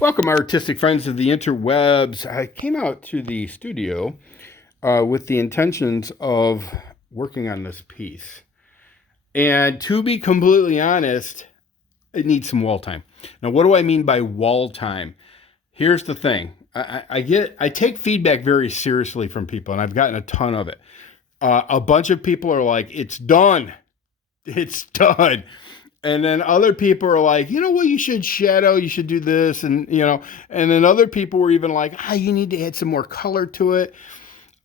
Welcome, artistic friends of the interwebs. I came out to the studio with the intentions of working on this piece. And to be completely honest, it needs some wall time. Now, what do I mean by wall time? Here's the thing. I take feedback very seriously from people, and I've gotten a ton of it. A bunch of people are like, "It's done. It's done." And then other people are like, well, you should shadow, you should do this, and then other people were even like, you need to add some more color to it.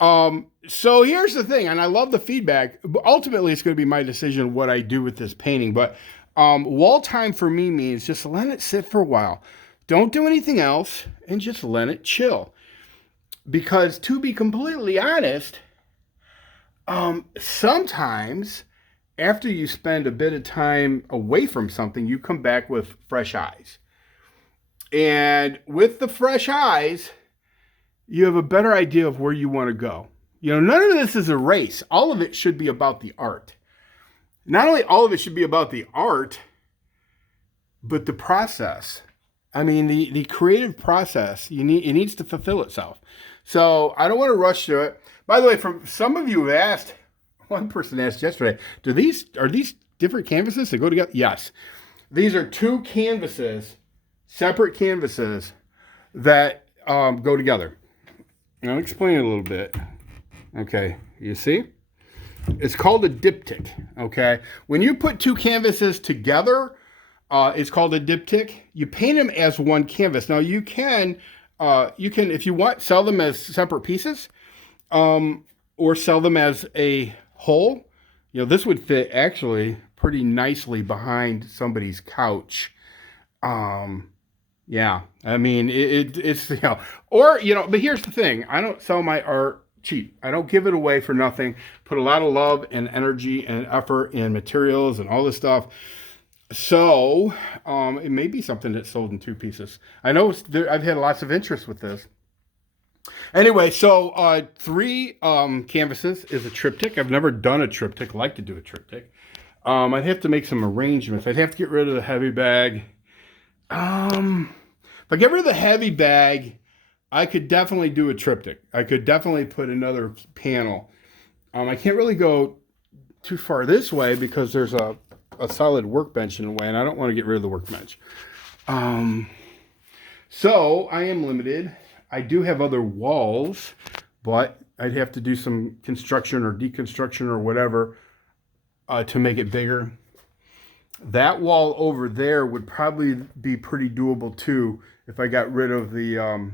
So here's the thing, and I love the feedback, but ultimately it's going to be my decision what I do with this painting. But wall time for me means just let it sit for a while. Don't do anything else and just let it chill. Because to be completely honest, sometimes after you spend a bit of time away from something, you come back with fresh eyes. And with the fresh eyes, you have a better idea of where you want to go. None of this is a race. All of it should be about the art. Not only all of it should be about the art, but the process. I mean, the creative process, it needs to fulfill itself. So I don't want to rush through it. By the way, from some of you have asked, one person asked yesterday, are these different canvases that go together? Yes. These are two canvases, separate canvases that go together. I'll explain it a little bit. Okay, you see? It's called a diptych, okay? When you put two canvases together, it's called a diptych. You paint them as one canvas. Now you can, if you want, sell them as separate pieces, or sell them as a whole. This would fit actually pretty nicely behind somebody's couch. Yeah, I mean, it's, but here's the thing. I don't sell my art cheap. I don't give it away for nothing. Put a lot of love and energy and effort and materials and all this stuff. So it may be something that's sold in two pieces. I know I've had lots of interest with this. Anyway, so three canvases is a triptych. I've never done a triptych. I like to do a triptych. I'd have to make some arrangements. I'd have to get rid of the heavy bag. If I get rid of the heavy bag, I could definitely do a triptych. I could definitely put another panel. I can't really go too far this way because there's a solid workbench in the way, and I don't want to get rid of the workbench. So I am limited. I do have other walls, but I'd have to do some construction or deconstruction or whatever to make it bigger. That wall over there would probably be pretty doable too if I got rid of the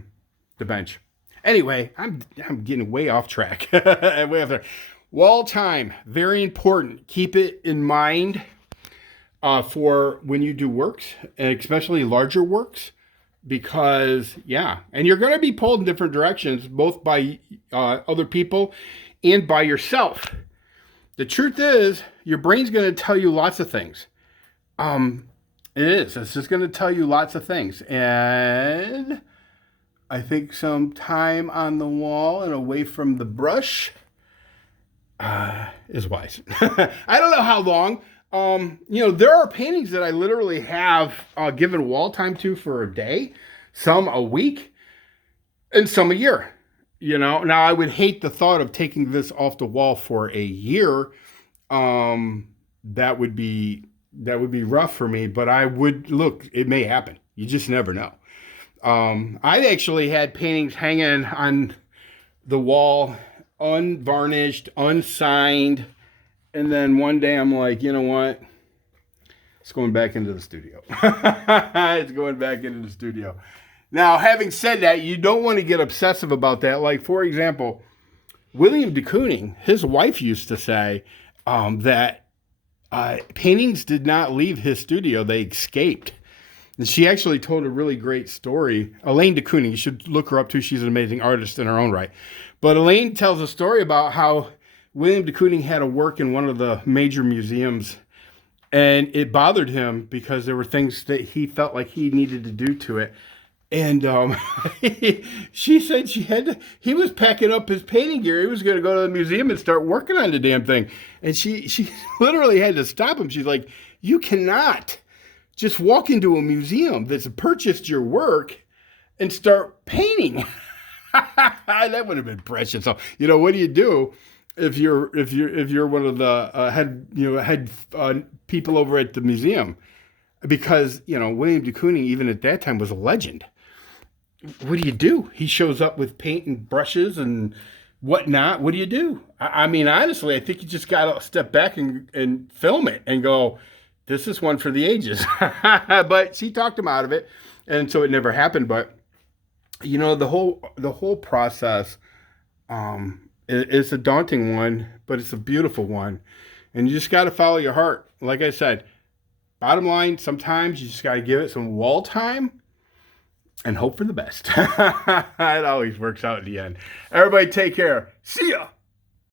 bench. Anyway, I'm getting way off track. Way off there. Wall time, very important. Keep it in mind for when you do works, and especially larger works. Because, and you're going to be pulled in different directions, both by other people and by yourself. The truth is, your brain's going to tell you lots of things. It is. It's just going to tell you lots of things. And I think some time on the wall and away from the brush is wise. I don't know how long. There are paintings that I literally have given wall time to for a day, some a week, and some a year. Now I would hate the thought of taking this off the wall for a year. That would be rough for me, but I would look. It may happen. You just never know. I actually had paintings hanging on the wall, unvarnished, unsigned. And then one day I'm like, you know what? It's going back into the studio. It's going back into the studio. Now, having said that, you don't want to get obsessive about that. Like, for example, William de Kooning, his wife used to say that paintings did not leave his studio. They escaped. And she actually told a really great story. Elaine de Kooning, you should look her up too. She's an amazing artist in her own right. But Elaine tells a story about how William de Kooning had to work in one of the major museums, and it bothered him because there were things that he felt like he needed to do to it. And she said he was packing up his painting gear. He was going to go to the museum and start working on the damn thing. And she literally had to stop him. She's like, you cannot just walk into a museum that's purchased your work and start painting. That would have been precious. So, what do you do if you're one of the head people over at the museum? Because, William de Kooning, even at that time, was a legend. What do you do? He shows up with paint and brushes and whatnot. What do you do? I mean, honestly, I think you just got to step back and film it and go, this is one for the ages. But she talked him out of it, and so it never happened. But the whole process is a daunting one, but it's a beautiful one, and you just got to follow your heart. Like I said, bottom line, sometimes you just got to give it some wall time and hope for the best. It always works out in the end. Everybody take care. See ya.